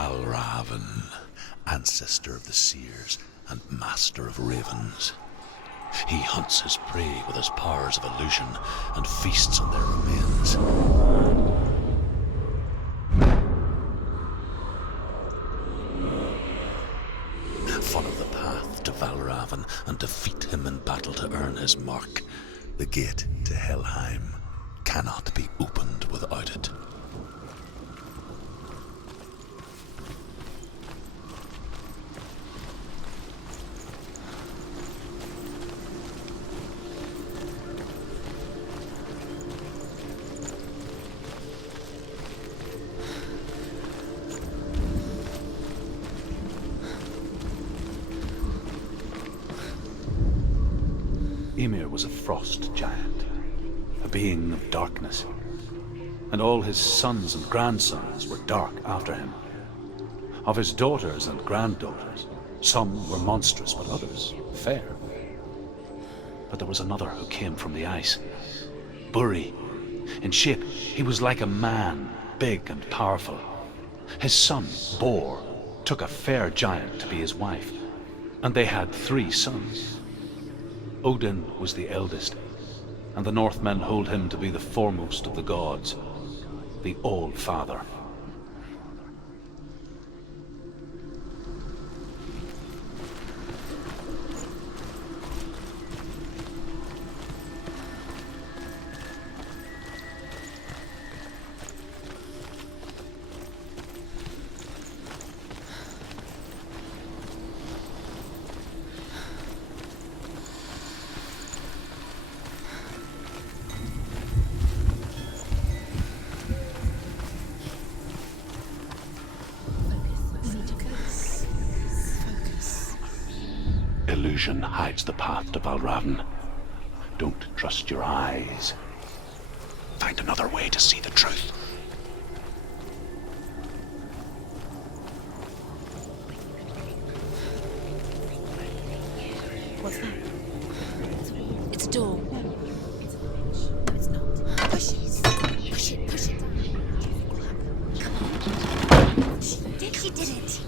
Valravan, ancestor of the seers and master of ravens. He hunts his prey with his powers of illusion and feasts on their remains. Follow the path to Valravan and defeat him in battle to earn his mark. The gate to Helheim cannot be opened without it. Ymir was a frost giant, a being of darkness, and all his sons and grandsons were dark after him. Of his daughters and granddaughters, some were monstrous, but others fair. But there was another who came from the ice, Buri. In shape, he was like a man, big and powerful. His son, Bor, took a fair giant to be his wife, and they had 3 sons. Odin was the eldest, and the Northmen hold him to be the foremost of the gods, the All-Father. Illusion hides the path to Valravan. Don't trust your eyes. Find another way to see the truth. What's that? It's a door. No, it's not. Push it. Push it. Push it. Come on. She did it. She did it.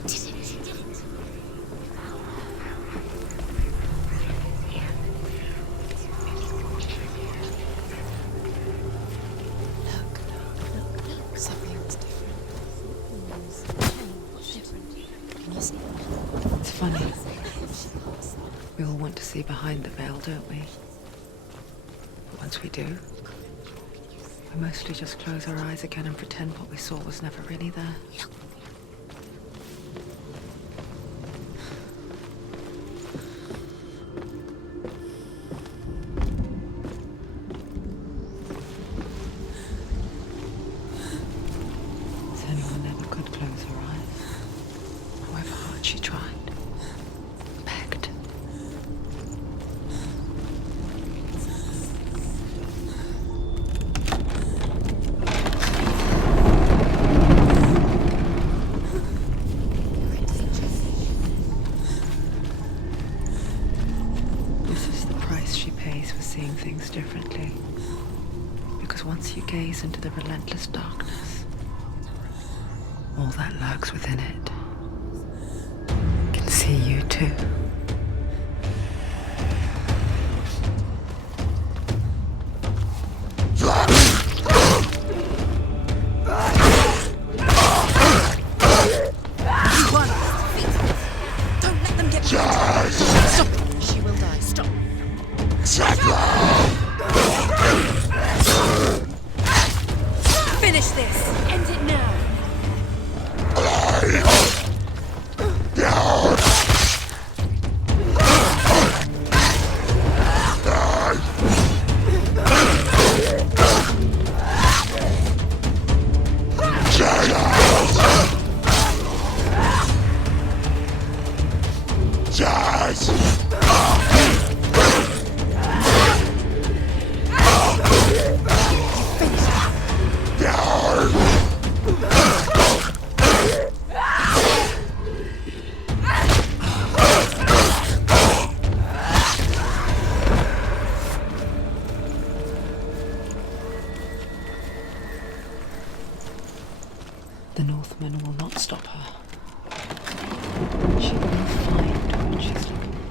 It's funny. We all want to see behind the veil, don't we? But once we do, we mostly just close our eyes again and pretend what we saw was never really there. Senua never could close her eyes. However hard she tried. Begged. This is the price she pays for seeing things differently. Because once you gaze into the relentless darkness, all that lurks within it can see you too. Don't let them get Stop. She will die. Stop. Finish this. End it now. The Northmen will not stop her. She will find what she's looking for.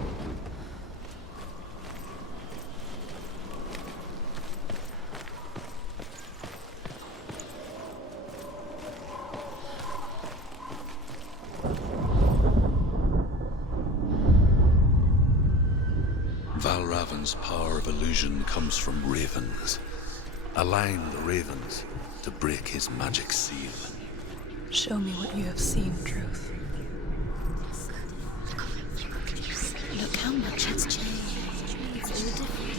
Valravan's power of illusion comes from ravens. Align the ravens to break his magic seal. Show me what you have seen, Truth. Look how much it's changed. It's all different.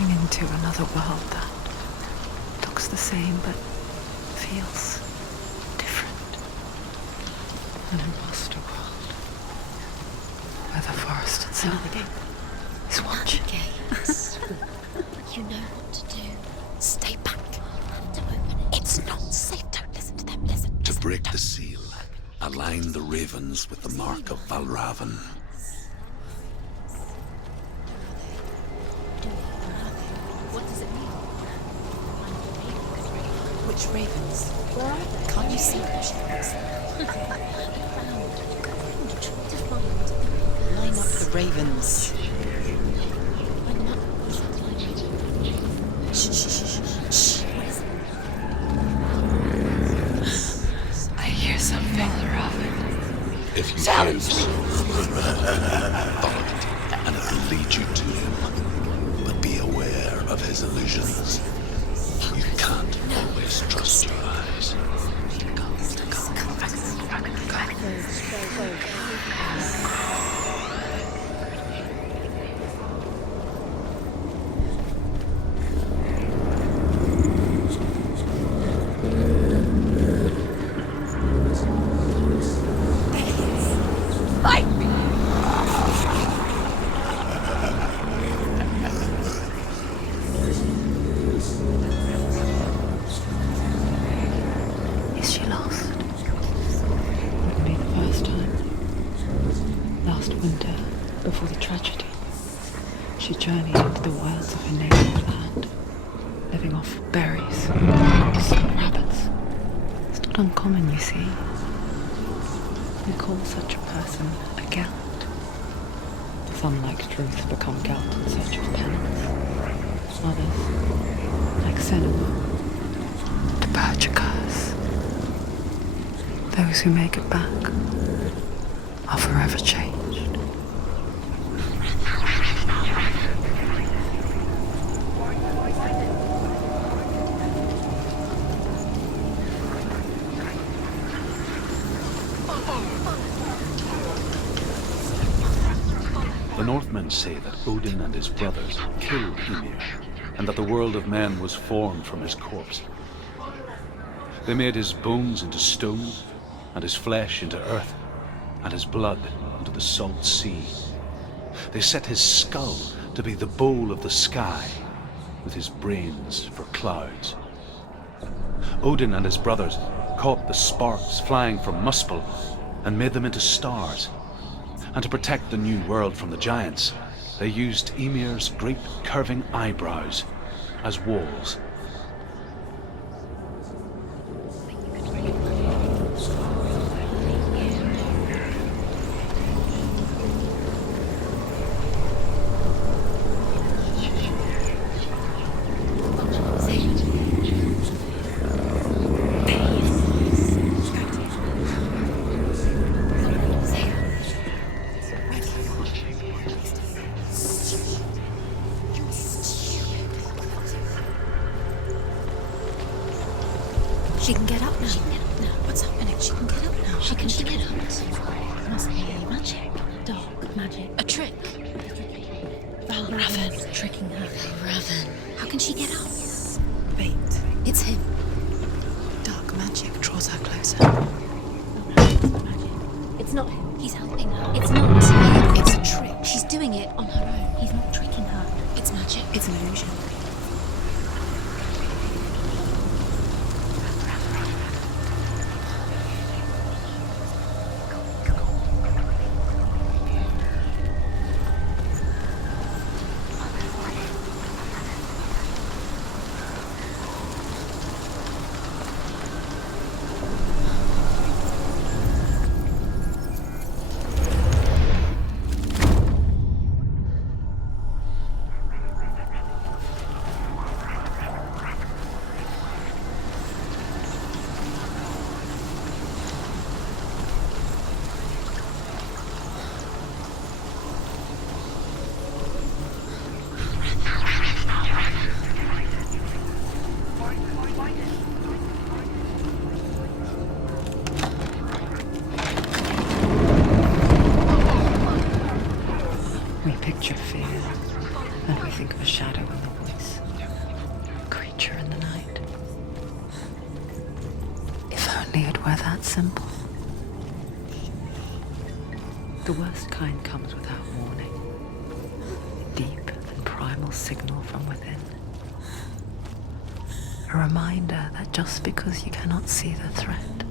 Into another world that looks the same but feels different. An imposter world where the forest itself is watching. Gates. You know what to do. Stay back. You have to open it. It's not safe. Don't listen to them. Listen. To break the seal, align the ravens with the mark of Valravan. Which ravens? Where are they? Can't you see them? Line up the ravens. I hear something, Raven. If you hear the follow it, and it will lead you to him. But be aware of his illusions. You can't always trust your eyes. Is she lost? It will be the first time. Last winter, before the tragedy, she journeyed into the wilds of her native land, living off berries, mouse, and rabbits. It's not uncommon, you see. We call such a person a Gelt. Some, like Truth, become Gelt in search of penance. Others, like Senua, the Bergicars. Those who make it back are forever changed. The Northmen say that Odin and his brothers killed Ymir, and that the world of men was formed from his corpse. They made his bones into stone, and his flesh into earth, and his blood into the salt sea. They set his skull to be the bowl of the sky, with his brains for clouds. Odin and his brothers caught the sparks flying from Muspel and made them into stars. And to protect the new world from the giants, they used Ymir's great curving eyebrows as walls. She can get up now. She can get up now. What's happening? She can get up now. How can she get up? Must be magic. Dark magic. A trick. Raven. Tricking her. Raven. How can she get up? Wait. It's him. Dark magic draws her closer. It's not him. He's helping her. It's not him. It's a trick. She's doing it on her own. He's not tricking her. It's magic. It's an illusion. We picture fear, and we think of a shadow in the woods, a creature in the night. If only it were that simple. The worst kind comes without warning, a deep and primal signal from within. A reminder that just because you cannot see the threat,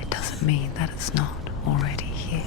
it doesn't mean that it's not already here.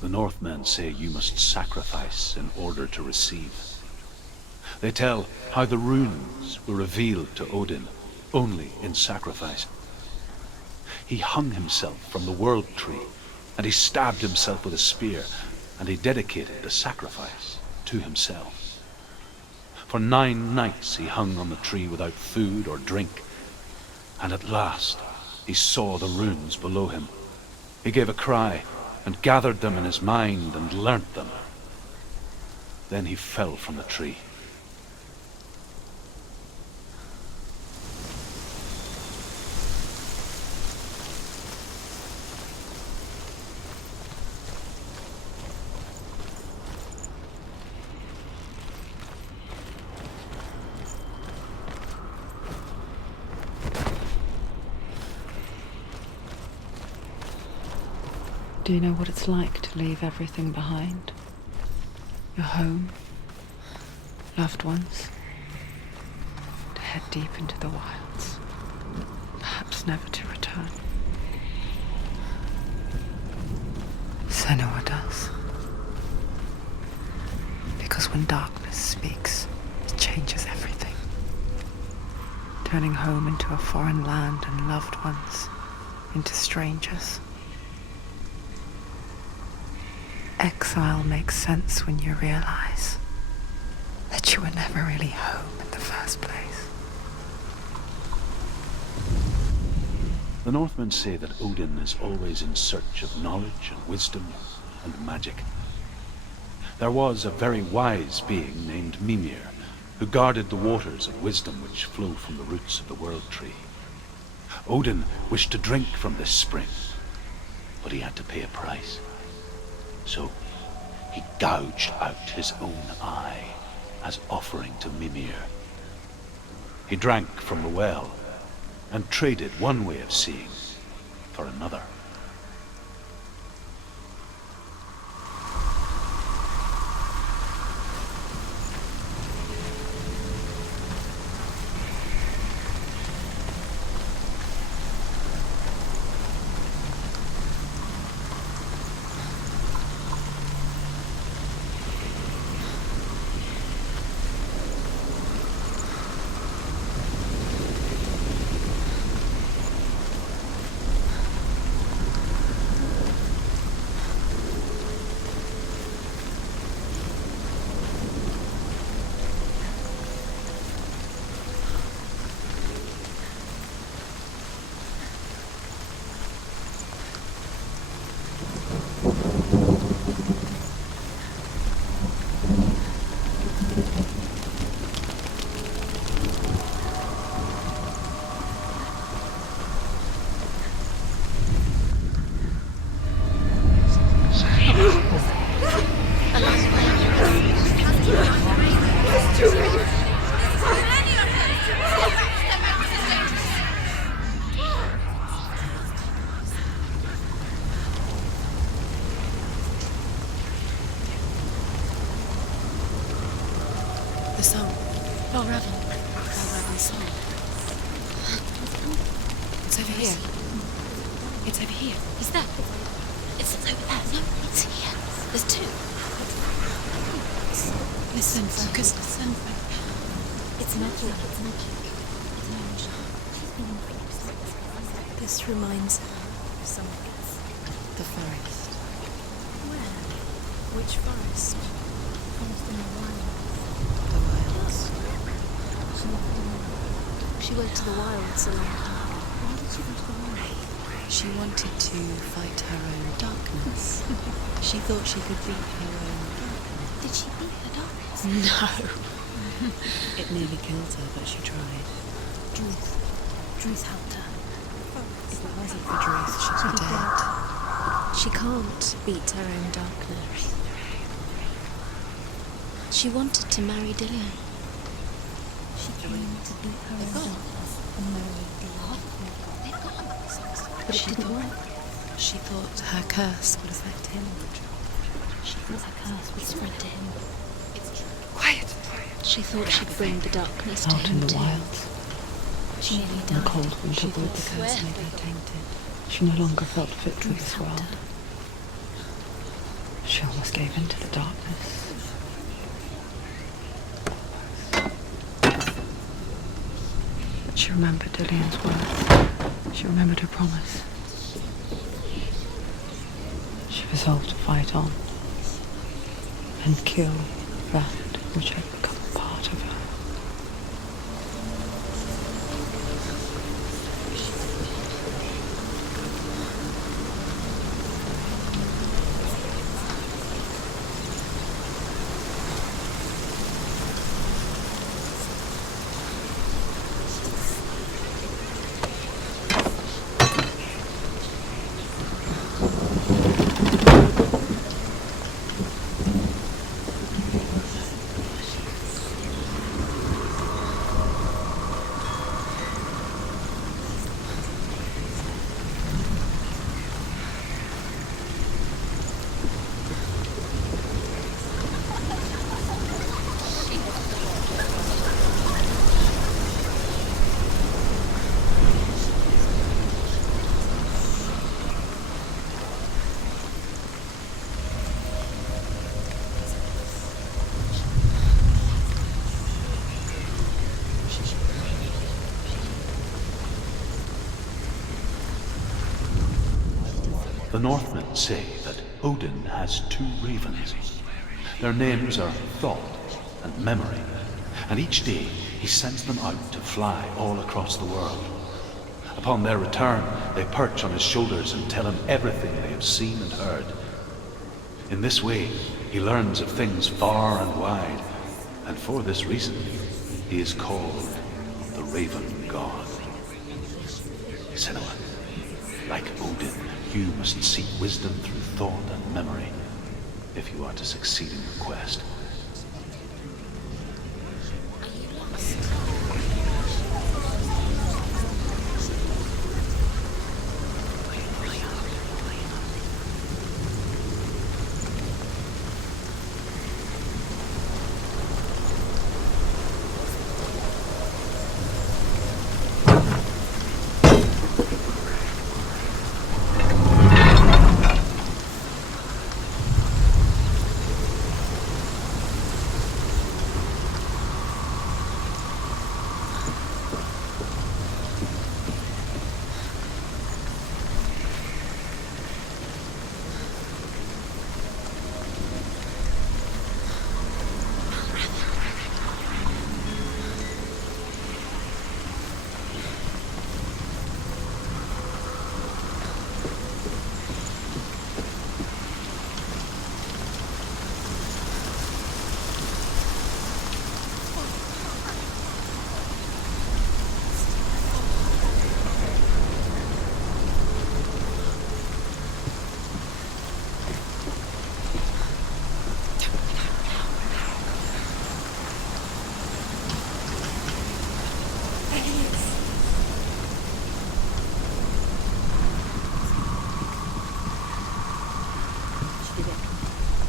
The Northmen say you must sacrifice in order to receive. They tell how the runes were revealed to Odin only in sacrifice. He hung himself from the world tree, and he stabbed himself with a spear, and he dedicated the sacrifice to himself. For 9 nights he hung on the tree without food or drink, and at last he saw the runes below him. He gave a cry, and gathered them in his mind and learnt them. Then he fell from the tree. Do you know what it's like to leave everything behind? Your home, loved ones, to head deep into the wilds, perhaps never to return. Senua does. Because when darkness speaks, it changes everything, turning home into a foreign land and loved ones into strangers. Exile makes sense when you realize that you were never really home in the first place. The Northmen say that Odin is always in search of knowledge and wisdom and magic. There was a very wise being named Mimir, who guarded the waters of wisdom which flow from the roots of the world tree. Odin wished to drink from this spring, but he had to pay a price. So he gouged out his own eye as offering to Mimir. He drank from the well and traded one way of seeing for another. The song. Lorestones song. It's over here. It's over here. Is that? It's over there. No, it's here. There's two. Listen, focus, listen. It's magic. It's magic. This reminds her of something. The forest. Where? Which forest? Forest in the wild. The wilds. She went to the wilds a long time. Why did she go to the wilds? She wanted to fight her own darkness. She thought she could beat her own darkness. Did she beat the darkness? No. It nearly killed her, but she tried. Druth helped her. If it wasn't for Druth, she'd be dead. She can't beat her own darkness. She wanted to marry Dillion. She came to beat her own darkness and marry Dillion. But it didn't work. She thought her curse would affect him. She thought her curse would spread to him. Quiet! She thought she'd bring the darkness to Out him in the too. wilds, She nearly in the died. cold winter She thought woods, the curse made her tainted. she no longer felt fit for this helped world. her. She almost gave in to the darkness. But she remembered Dillion's words. She remembered her promise. She resolved to fight on and kill that which had become a part of her. The Northmen say that Odin has two ravens. Their names are Thought and Memory, and each day he sends them out to fly all across the world. Upon their return, they perch on his shoulders and tell him everything they have seen and heard. In this way, he learns of things far and wide, And for this reason, he is called the Raven God. Senua, like Odin, you must seek wisdom through thought and memory if you are to succeed in your quest.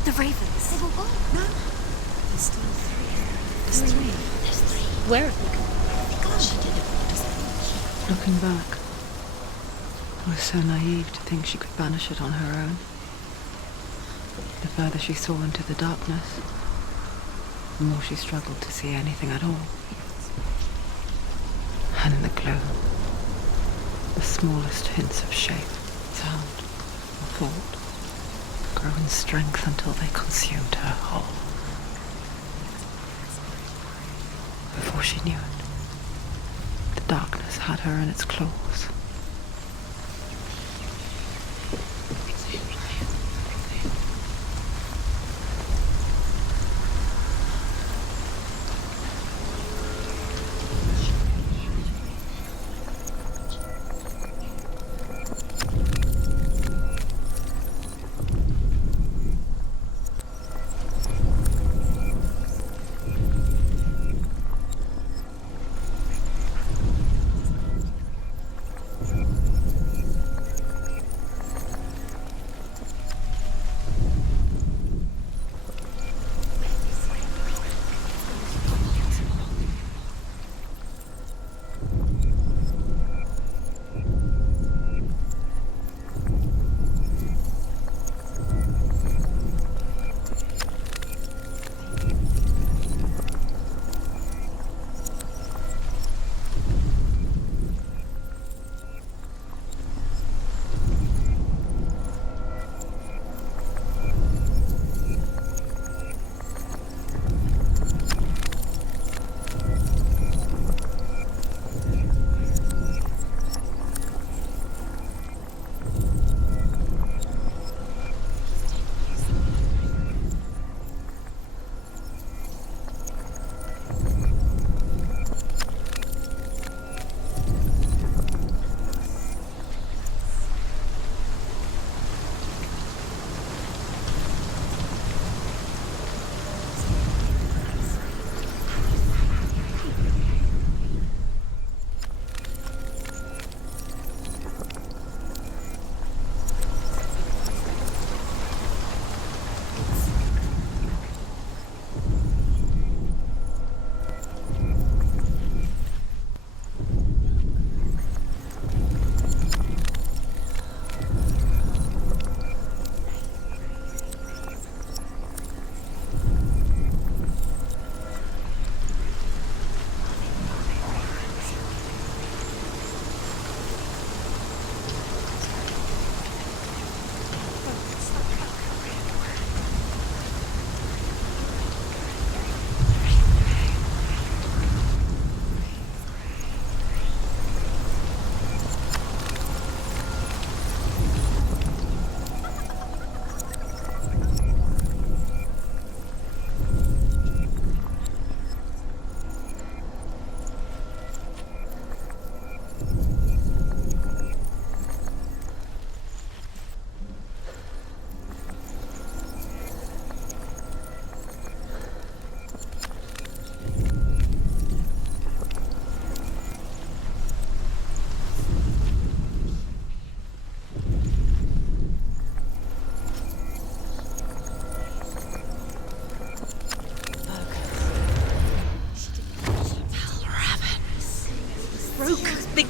The ravens. They've all gone. No. There's still three. There's three. There's three. Where have they gone? Where have they gone? She didn't want us to. Looking back, I was so naive to think she could banish it on her own. The further she saw into the darkness, the more she struggled to see anything at all. And in the gloom, the smallest hints of shape, sound, or thought grow in strength until they consumed her whole. Before she knew it, the darkness had her in its claws.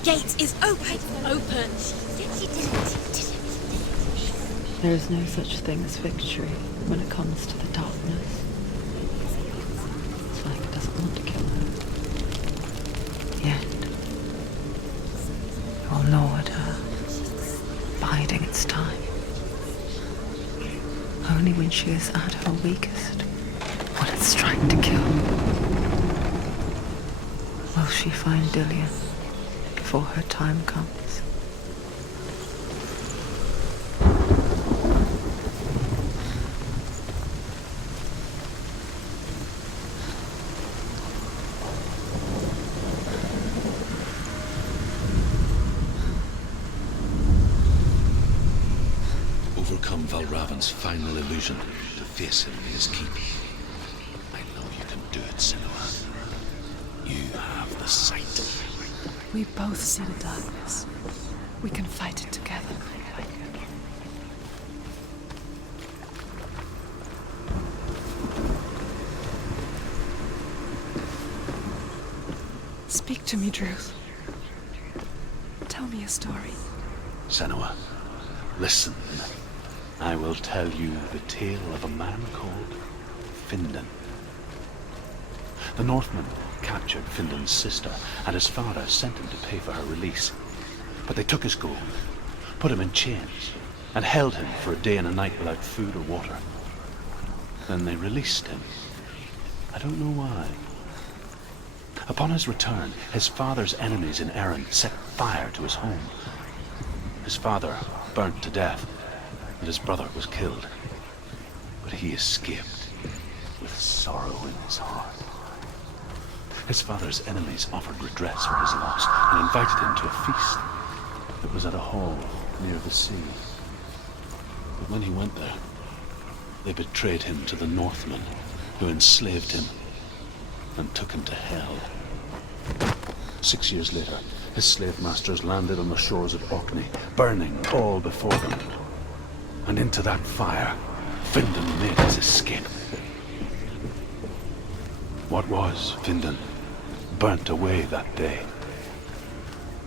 gate is open. Open. She did it. There is no such thing as victory when it comes to the darkness. It's like it doesn't want to kill her. Yet, it will gnaw at her, biding its time. Only when she is at her weakest will it strike to kill. Will she find Dillian before her time comes? Overcome Valravan's final illusion to face him in his keep. I know you can do it, Senua. You have the sight. We both see the darkness. We can fight it together. Speak to me, Druth. Tell me a story. Senua, listen. I will tell you the tale of a man called Findan. The Northmen captured Findan's sister, and his father sent him to pay for her release. But they took his gold, put him in chains, and held him for a day and a night without food or water. Then they released him. I don't know why. Upon his return, his father's enemies in Erin set fire to his home. His father burnt to death, and his brother was killed. But he escaped with sorrow in his heart. His father's enemies offered redress for his loss and invited him to a feast. It was at a hall near the sea. But when he went there, they betrayed him to the Northmen, who enslaved him and took him to hell. 6 years later, his slave masters landed on the shores of Orkney, burning all before them. And into that fire, Findan made his escape. What was Findan burnt away that day.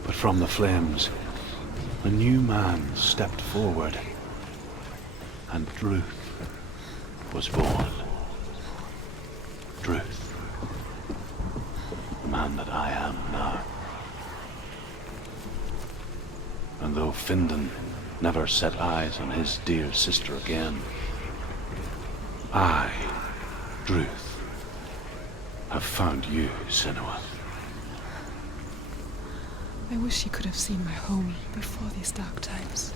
But from the flames, a new man stepped forward, and Druth was born. Druth, the man that I am now. And though Findan never set eyes on his dear sister again, I, Druth, have found you, Senua. I wish you could have seen my home before these dark times.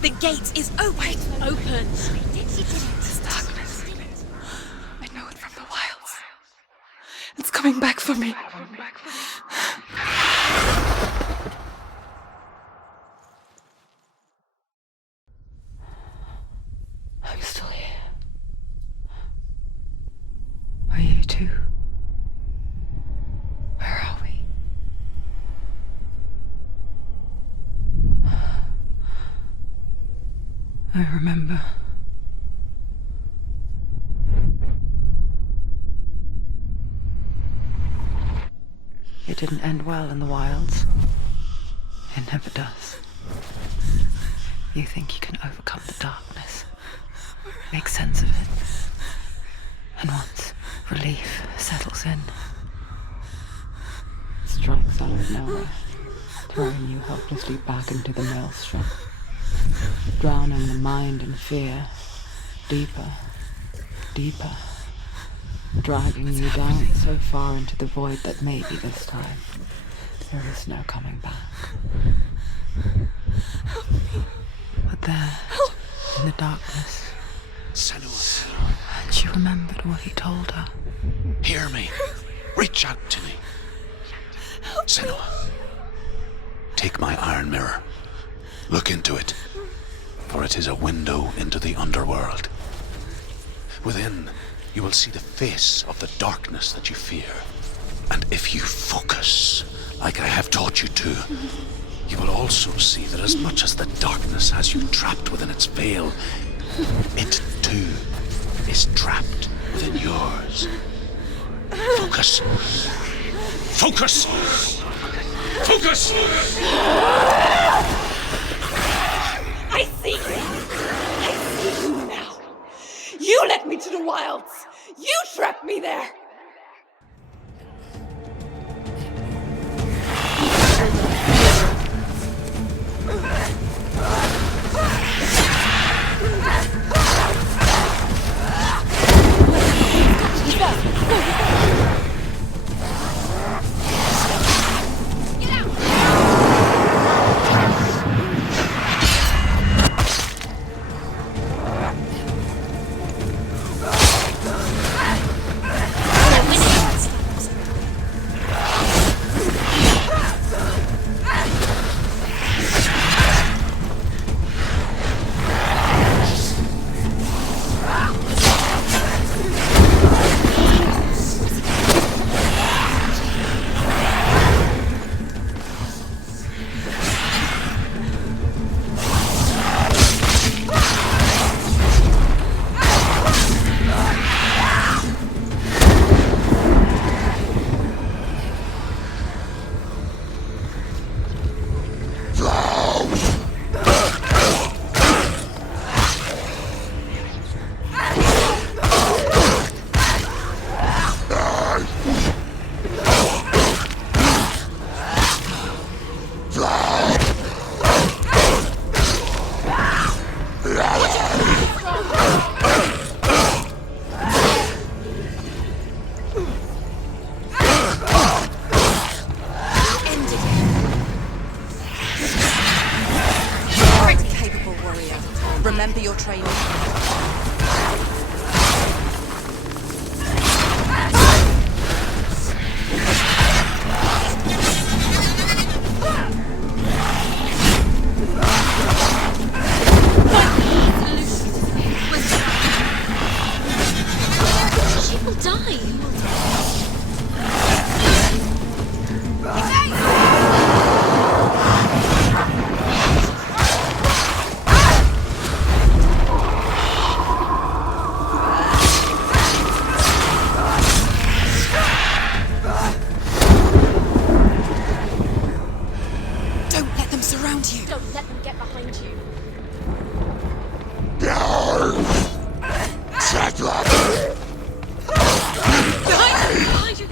The gate is open. Open. This darkness. I know it from the wilds. It's coming back for me. I'm still here. Are you too? Where are we? I remember. It didn't end well in the wilds. It never does. You think you can overcome the darkness, make sense of it, and once relief settles in, it strikes out of nowhere, throwing you helplessly back into the maelstrom, drowning the mind in fear, deeper, deeper, dragging you down so far into the void that maybe this time there is no coming back. But there, in the darkness, Senua, she remembered what he told her. hear me. Reach out to me. Senua, take my iron mirror. Look into it. for it is a window into the underworld. Within, you will see the face of the darkness that you fear. And if you focus, like I have taught you to, you will also see that as much as the darkness has you trapped within its veil, it too is trapped within yours. Focus! Focus! Focus! I see you! I see you now! You led me to the wilds! You trapped me there! Remember your training. She will die. Surround you. Don't let them get behind you. Behind you!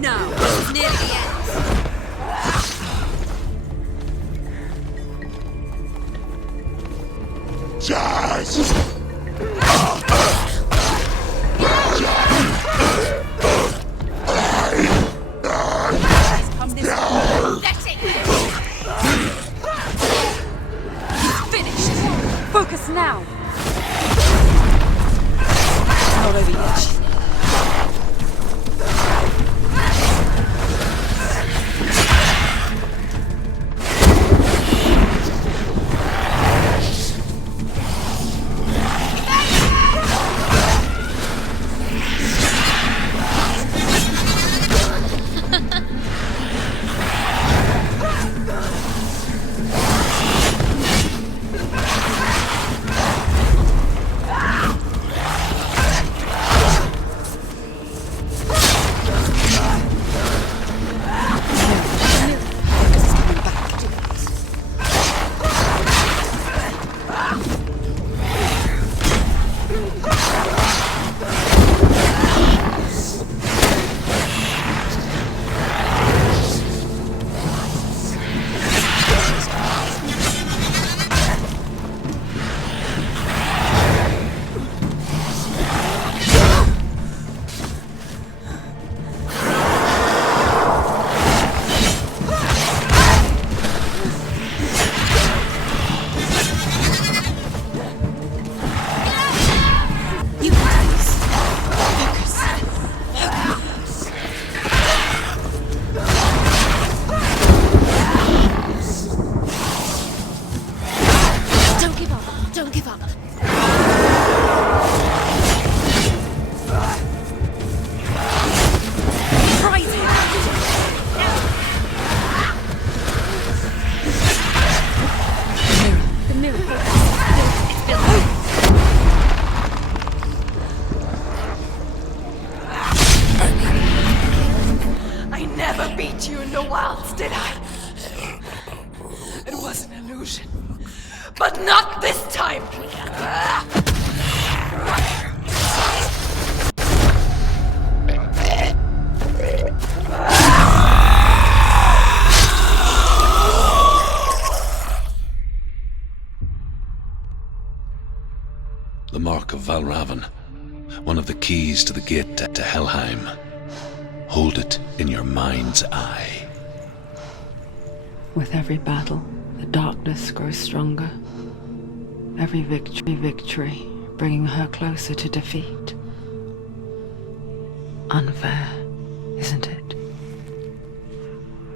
No, this is near the end. Come this way. That's it. He's finished. Focus now. Not over yet. to you in the wilds, did I? It was an illusion. But not this time! The mark of Valravan, one of the keys to the gate to Helheim. Hold it in your mind's eye. With every battle, the darkness grows stronger. Every victory, bringing her closer to defeat. Unfair, isn't it?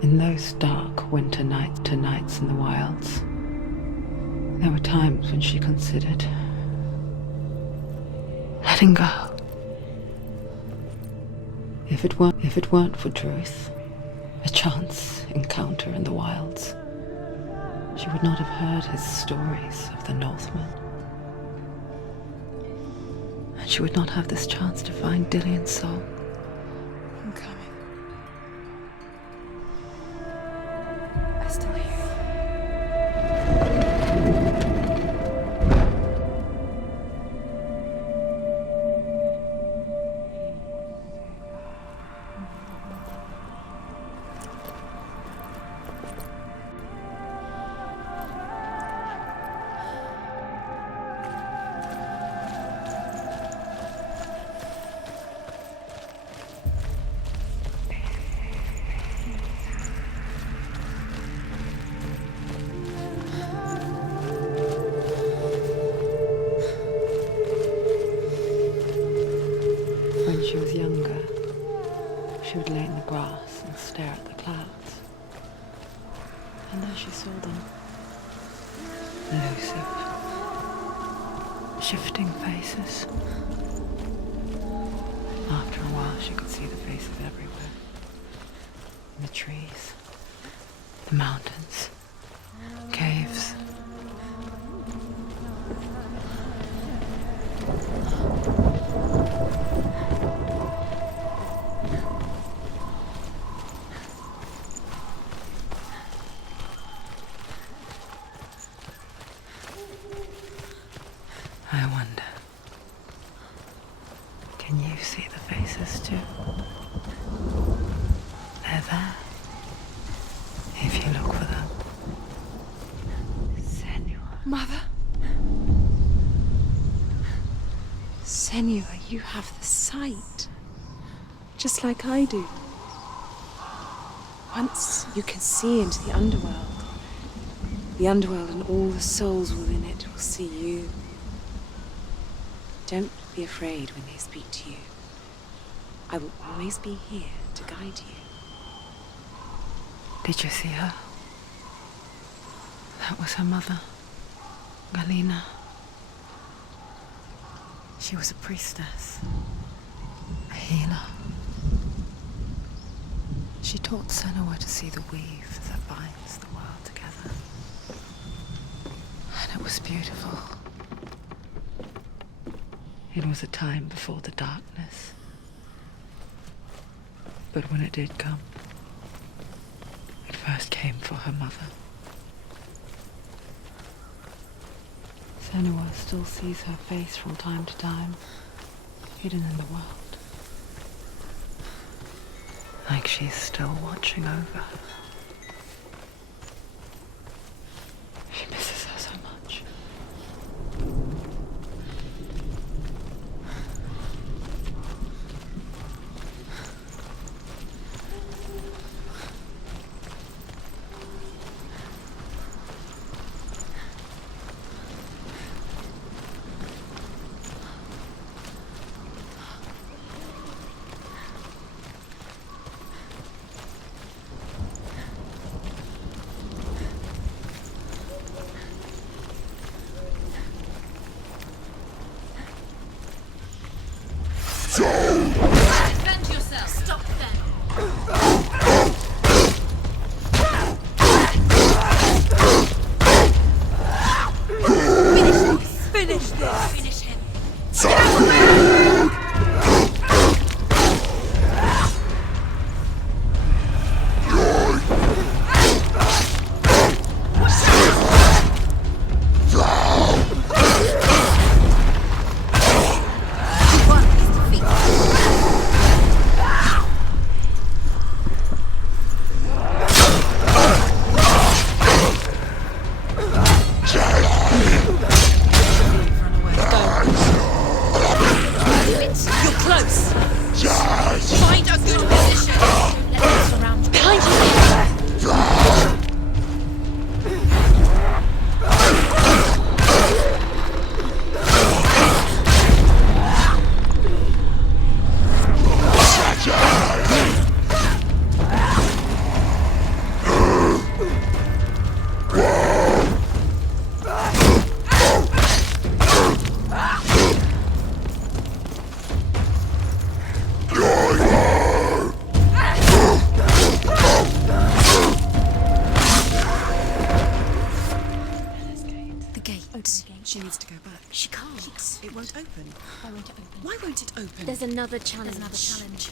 In those dark winter nights in the wilds, there were times when she considered letting go. If it weren't for Druth, a chance encounter in the wilds, she would not have heard his stories of the Northmen. And she would not have this chance to find Dillion's soul. I'm coming. I still hear you. When she was younger, she would lay in the grass and stare at the clouds. And there she saw them, elusive, shifting faces. After a while, she could see the faces everywhere. In the trees, the mountains, caves. I wonder, can you see the faces too? They're there, if you look for them. Senua. Mother? Senua, you have the sight. Just like I do. Once you can see into the underworld and all the souls within it will see you. Don't be afraid when they speak to you. I will always be here to guide you. Did you see her? That was her mother, Galena. She was a priestess, a healer. She taught Senua to see the weave that binds the world together. And it was beautiful. It was a time before the darkness. But when it did come, it first came for her mother. Senua still sees her face from time to time, hidden in the world. Like she's still watching over her. She misses her so much. Defend yourself. Stop them. Finish this. Finish him. close! Find a good position! Let's surround you. Behind you! The gate. She needs to go back. She can't. It won't open. Why won't it open? Why won't it open? There's another challenge.